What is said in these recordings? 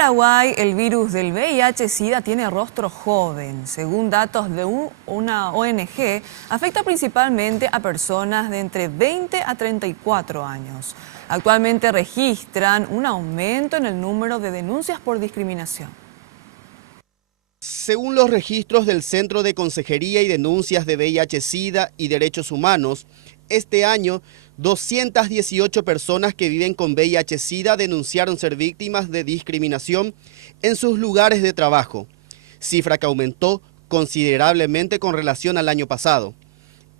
Paraguay, el virus del VIH-Sida tiene rostro joven. Según datos de una ONG, afecta principalmente a personas de entre 20 a 34 años. Actualmente registran un aumento en el número de denuncias por discriminación. Según los registros del Centro de Consejería y Denuncias de VIH-Sida y Derechos Humanos, este año 218 personas que viven con VIH-Sida denunciaron ser víctimas de discriminación en sus lugares de trabajo, cifra que aumentó considerablemente con relación al año pasado.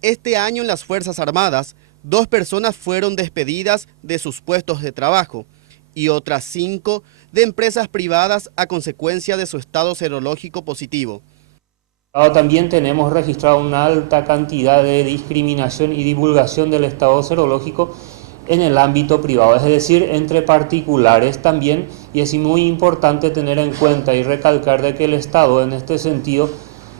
Este año en las Fuerzas Armadas, 2 personas fueron despedidas de sus puestos de trabajo y otras 5 de empresas privadas a consecuencia de su estado serológico positivo. También tenemos registrado una alta cantidad de discriminación y divulgación del estado serológico en el ámbito privado, es decir, entre particulares también, y es muy importante tener en cuenta y recalcar de que el Estado en este sentido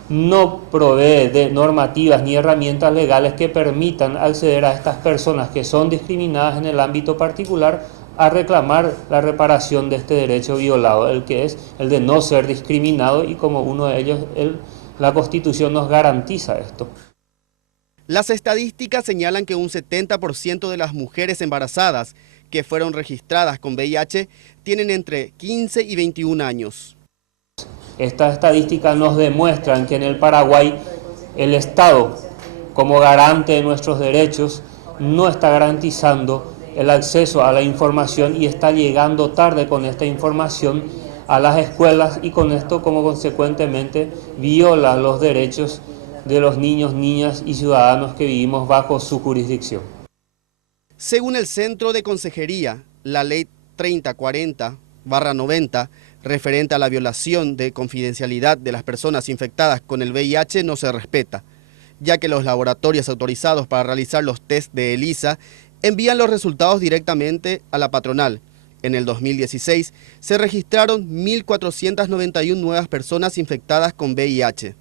no provee de normativas ni herramientas legales que permitan acceder a estas personas que son discriminadas en el ámbito particular a reclamar la reparación de este derecho violado, el que es el de no ser discriminado, y como uno de ellos, la Constitución nos garantiza esto. Las estadísticas señalan que un 70% de las mujeres embarazadas que fueron registradas con VIH tienen entre 15 y 21 años. Estas estadísticas nos demuestran que en el Paraguay el Estado, como garante de nuestros derechos, no está garantizando el acceso a la información y está llegando tarde con esta información a las escuelas, y con esto como consecuentemente viola los derechos de los niños, niñas y ciudadanos que vivimos bajo su jurisdicción. Según el Centro de Consejería, la Ley 3040/90, referente a la violación de confidencialidad de las personas infectadas con el VIH, no se respeta, ya que los laboratorios autorizados para realizar los test de ELISA envían los resultados directamente a la patronal. En el 2016 se registraron 1.491 nuevas personas infectadas con VIH.